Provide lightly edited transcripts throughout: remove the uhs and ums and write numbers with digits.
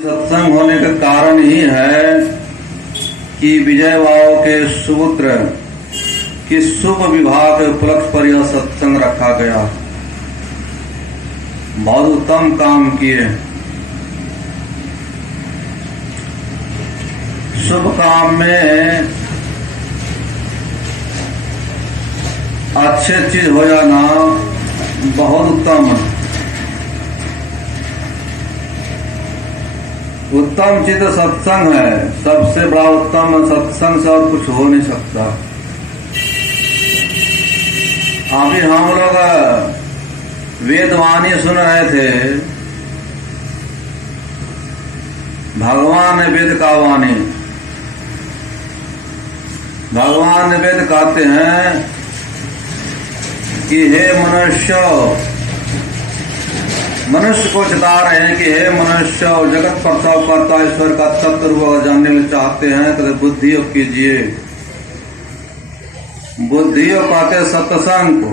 सत्संग होने का कारण ही है कि विजय बाबू के सूत्र कि शुभ विवाह के उपलक्ष्य पर यह सत्संग रखा गया। बहुत उत्तम काम किए। शुभ काम में अच्छे चीज हो जाना बहुत उत्तम है। उत्तम चीज सत्संग है। सबसे बड़ा उत्तम सत्संग से और कुछ हो नहीं सकता। अभी हम लोग वेदवाणी सुन रहे थे। भगवान ने वेद का वाणी, भगवान ने वेद कहते हैं कि हे मनुष्य को चेता रहे हैं कि हे मनुष्य, जगत प्रसव करता ईश्वर का तत्व रूप जानने में चाहते हैं तो बुद्धि योग कीजिए। बुद्धि योग कहते सत्संग को।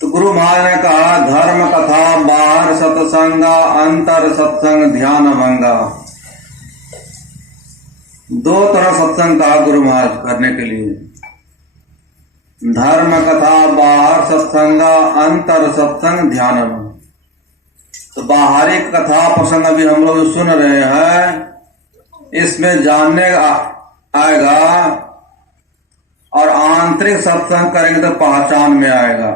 तो गुरु महाराज ने कहा धर्म कथा बाहर सत्संगा अंतर सत्संग ध्यान भंगा। दो तरह सत्संग कहा गुरु महाराज करने के लिए। धर्म कथा बाहर सत्संगा अंतर सत्संग ध्यान। तो बाहरी कथा प्रसंग अभी हम लोग सुन रहे हैं, इसमें जानने आएगा और आंतरिक सत्संग करेंगे तो पहचान में आएगा।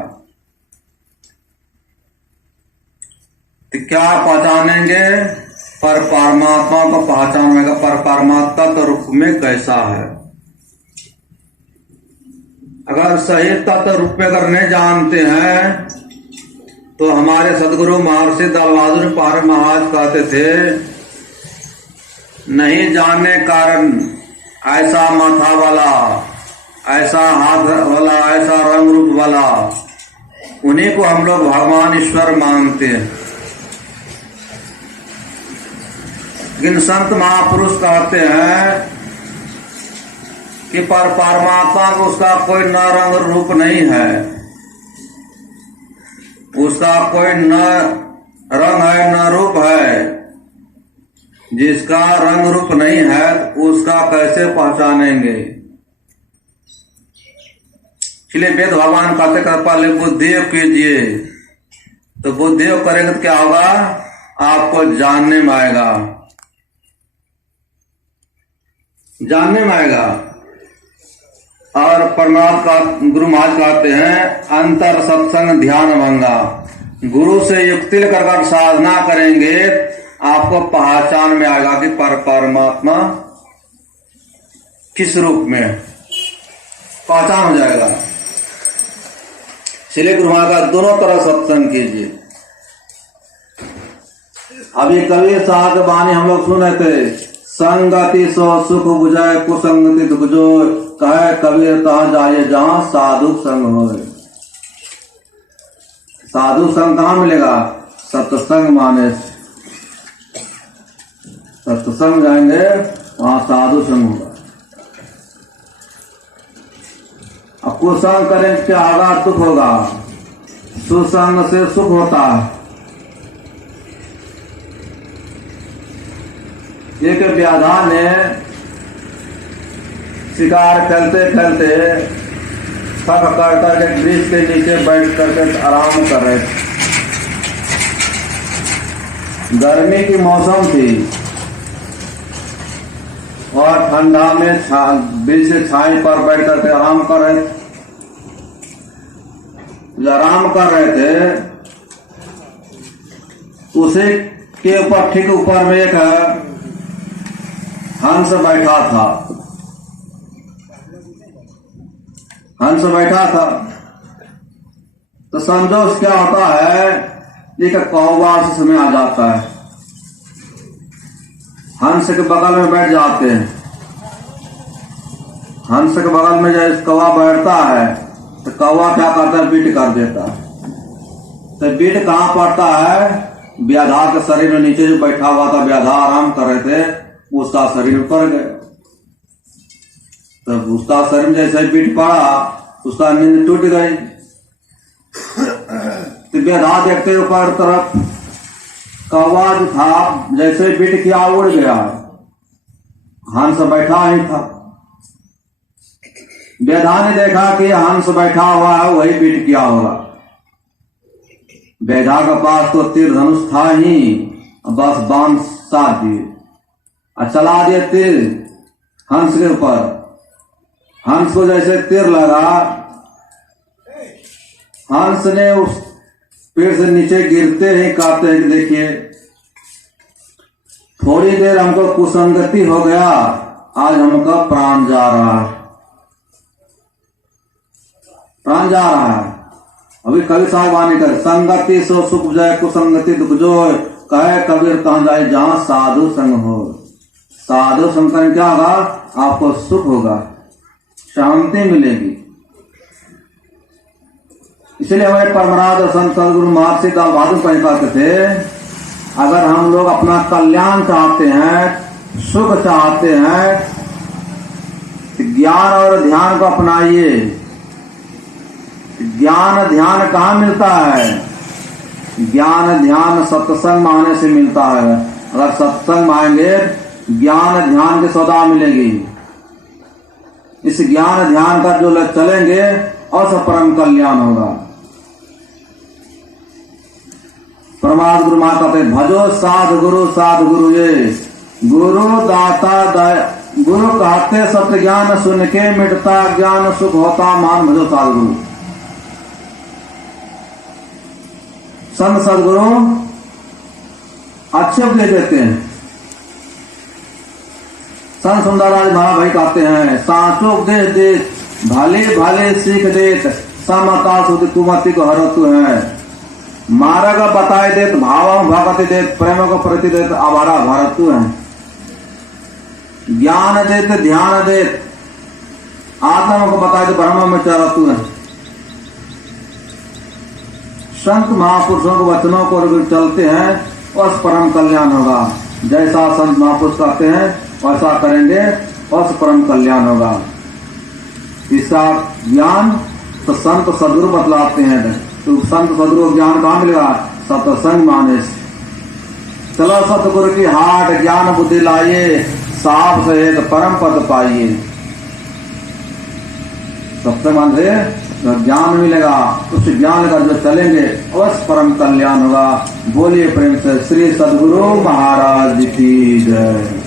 तो क्या पहचानेंगे? पर परमात्मा को पहचानेगा। पर परमात्मा तो रूप में कैसा है? अगर सही तत्व रूप में अगर नहीं जानते हैं तो हमारे सदगुरु महर्षि दल बहादुर पार महाराज कहते थे, नहीं जानने कारण ऐसा माथा वाला, ऐसा हाथ वाला, ऐसा रंग रूप वाला, उन्हीं को हम लोग भगवान ईश्वर मानते हैं। लेकिन संत महापुरुष कहते हैं कि पर परमात्मा को उसका कोई न रंग रूप नहीं है, उसका कोई न रंग है न रूप है। जिसका रंग रूप नहीं है उसका कैसे पहचानेंगे? इसलिए वेद भगवान कहते कर पहले बुद्धि योग कीजिए। तो बुद्धि योग करेंगे तो क्या होगा? आपको जानने में आएगा, जानने में आएगा। और परमात्मा का गुरु महाराज कहते हैं अंतर सत्संग ध्यान भंगा। गुरु से युक्ति लेकर साधना करेंगे, आपको पहचान में आएगा कि परमात्मा किस रूप में, पहचान हो जाएगा। इसलिए गुरु महाराज का दोनों तरह सत्संग कीजिए। अभी कबीर साहब की वाणी हम लोग सुने थे, संगति सो सुख बुझाए कुसंगति दुख जो, कहे कबीर तहाँ जाइए जहां साधु संग हो। साधु संग कहाँ मिलेगा? सत्संग माने। सत्संग जाएंगे वहां साधु संग होगा। अब कुसंग करें क्या होगा? दुख होगा। सुसंग से सुख होता है। एक व्याधा ने शिकार खेलते खेलते थक कर करके वृक्ष के नीचे बैठ करके आराम कर रहे थे। गर्मी की मौसम थी और ठंडा में वृक्ष के छाई पर बैठ करके आराम कर रहे थे। जो आराम कर रहे थे उसी के ऊपर ठीक ऊपर में एक हंस बैठा था। हंस बैठा था तो समझो क्या होता है, एक कौवा से समय आ जाता है, हंस के बगल में बैठ जाते हैं। हंस के बगल में जब कौवा बैठता है तो कौवा क्या करता है? बीट कर देता है। तो बीट कहाँ पड़ता है? व्याधा के शरीर में नीचे जो बैठा हुआ था, व्याधा आराम कर रहे थे, उसका शरीर पर गया। तब उसका शरीर जैसे बीट पड़ा, उसका नींद टूट गई। तो बेधा देखते ऊपर तरफ कौवा जो था जैसे बिट किया उड़ गया, हंस बैठा ही था। बेधा ने देखा कि हंस बैठा हुआ है, वही बिट किया होगा। बेधा के पास तो तीर धनुष था ही, बस बांध साध दिए और चला दिए तीर हंस के ऊपर। हंस को जैसे तीर लगा, हंस ने उस पेड़ से नीचे गिरते ही कहते हैं कि देखिए थोड़ी देर हमको कुसंगति हो गया, आज हमका प्राण जा रहा है, प्राण जा रहा है। अभी कवि साहब वाणी कर, संगति सो सुख जाए कुसंगति दुख जो, कहे कबीर कहां जाए जहां साधु संग हो। साधु संग करने क्या होगा, आपको सुख होगा, शांति मिलेगी। इसलिए हमारे परमराज और संत सदगुरु महर्षि दास बहादुर कहते थे, अगर हम लोग अपना कल्याण चाहते हैं, सुख चाहते हैं, तो ज्ञान और ध्यान को अपनाइए। ज्ञान ध्यान कहाँ मिलता है? ज्ञान ध्यान सत्संग माने से मिलता है। अगर सत्संग मानेंगे ज्ञान ध्यान की सौदा मिलेगी। इस ज्ञान ध्यान का जो चलेंगे और सब परम कल्याण होगा। परमात्मा गुरु माता कहते भजो साध गुरु ये गुरु दाता दया। गुरु कहते सत्य ज्ञान सुन के मिटता ज्ञान सुख होता, मान भजो साध गुरु। संत सदगुरु अच्छे उपदेश देते हैं। संत सुंदरराज महाभाई कहते हैं, सांचो उपदेश दे भले भले सीख देत, समता सुध कुमति को हरतु है। मार्ग बताए देत भाव भगति देत, प्रेम को प्रति देत आवारा भरतु है। ज्ञान देत ध्यान देत, आत्मा को बताए देत ब्रह्म में चरतु है। संत महापुरुषों के वचनों को चलते हैं और परम कल्याण होगा। जैसा संत महापुरुष कहते हैं वैसा करेंगे और परम कल्याण होगा। इसका ज्ञान तो संत सदगुरु बतलाते हैं। तो संत सदगुरु ज्ञान कहाँ मिलेगा? सत्संग माने से। चलो सतगुरु की हाट ज्ञान बुद्धि लाइए, साफ सहित परम पद पाइए। सत्संग मान से ज्ञान मिलेगा, उस ज्ञान का जो चलेंगे अवश्य परम कल्याण होगा। बोलिए प्रेम से श्री सदगुरु महाराज की जय।